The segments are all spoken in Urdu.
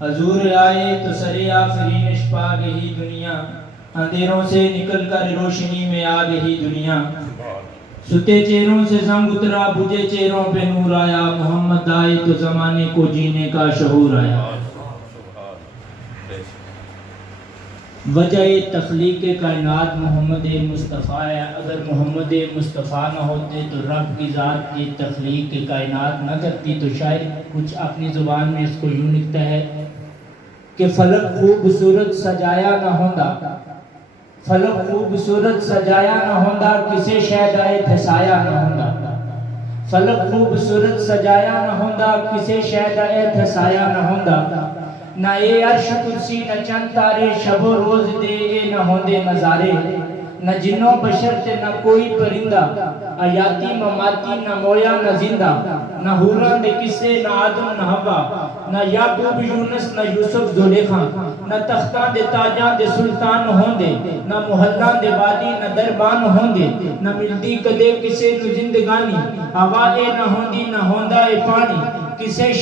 حضور آئے تو سرے آفرینش پا گئی دنیا، اندھیروں سے نکل کر روشنی میں آ گئی دنیا، ستے چہروں سے زنگ اترا بجھے چہروں پہ نور آیا، محمد آئے تو زمانے کو جینے کا شعور آیا۔ وجہ تخلیق کائنات محمد مصطفیٰ ہے، اگر محمد مصطفیٰ نہ ہوتے تو رب کی ذات کی تخلیق کائنات نہ کرتی، تو شاعر کچھ اپنی زبان میں اس کو یوں لکھتا ہے کہ فلک خوبصورت سجایا نہ ہوندا، فلک خوبصورت سجایا نہ ہوندا، کسے شہد آئے تھسایا نہ ہوندا، فلک خوبصورت سجایا نہ ہوندا، کسے شہد آئے تھسایا نہ ہوندا، نہ اے عرش کرسی نہ چند تارے شب و روز دے اے نہ ہوندے نظارے، نہ جنوں بشر تے نہ کوئی پرندہ، آیاتی مماتی نہ مویا نہ زندہ، نہ حوران دے قصے نہ آدم نہ حوا، نہ یعقوب یونس نہ یوسف زلیخا، نہ تختان دے تاجان دے سلطان ہوندے، نہ محلان دے وادی نہ دربان ہوندے، نہ ملتی کدے کسے نو زندگانی، ہوا اے نہ ہوندی نہ ہوندا اے پانی، کسے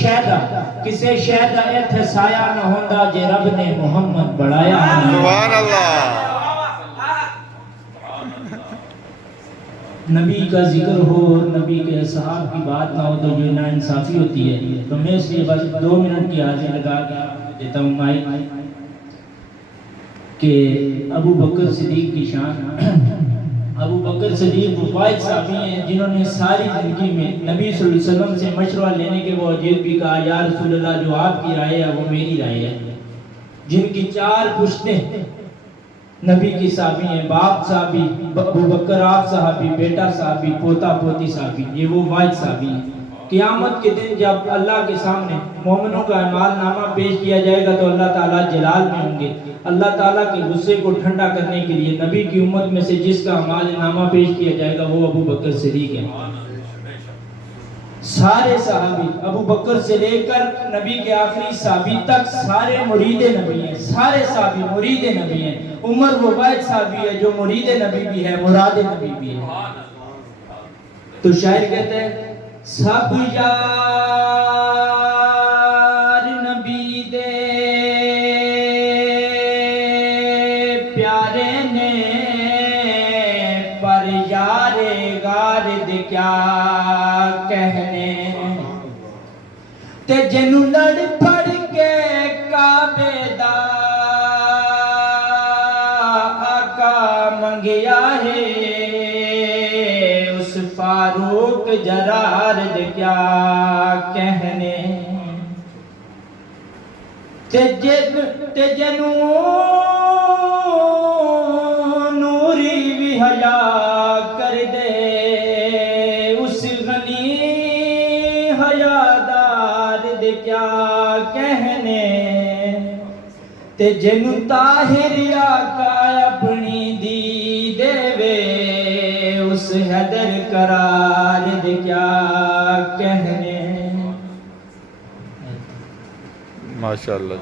شہدہ اے تھسایا نہ ہوندا، جے رب نے محمد بڑھایا۔ سبحان اللہ۔ نبی کا ذکر ہو اور نبی کے اصحاب کی بات نہ ہو تو جو نا انصافی ہوتی ہے۔ تو میں اس لیے بس 2 منٹ کی حاضری لگا کے دیتا ہوں مائک کہ ابو بکر صدیق کی شان۔ ابو بکر صدیق وہ واحد صحابی ہیں جنہوں نے ساری زندگی میں نبی صلی اللہ علیہ وسلم سے مشورہ لینے کے باوجود بھی کہا یا رسول اللہ جو آپ کی رائے ہے وہ میری رائے ہے، جن کی 4 پشتیں نبی کی صحابی ہیں، باپ صحابی، ابو بکر آپ صحابی، بیٹا صحابی، پوتا پوتی صحابی، یہ وہ واحد صحابی ہیں۔ قیامت کے دن جب اللہ کے سامنے مومنوں کا اعمال نامہ پیش کیا جائے گا تو اللہ تعالیٰ جلال میں ہوں گے۔ اللہ تعالیٰ کے غصے کو ٹھنڈا کرنے کے لیے نبی کی امت میں سے جس کا اعمال نامہ پیش کیا جائے گا وہ ابو بکر صدیق ہے۔ سارے صحابی ابو بکر سے لے کر نبی کے آخری صحابی تک سارے مرید نبی ہیں، سارے صحابی مرید نبی ہیں۔ عمر وہ واحد صحابی ہے جو مرید نبی بھی ہے، مراد نبی بھی ہے۔ تو شاعر کہتے ہیں سب یار نبی دے پیارے نے، پر یار غارد کیا کہنے، تے جنو لڑ پڑ کے کعبے دا آقا منگیا ہے، اس فاروق جرارد کیا کہنے، تے جنو نوری بھی حیا کر دے، اس غنی حیادار دے کیا کہنے، تے جنو طاہر آقا اپنی دی دے وے، اس حیدر قرار دے کیا کہنے۔ ماشاءاللہ۔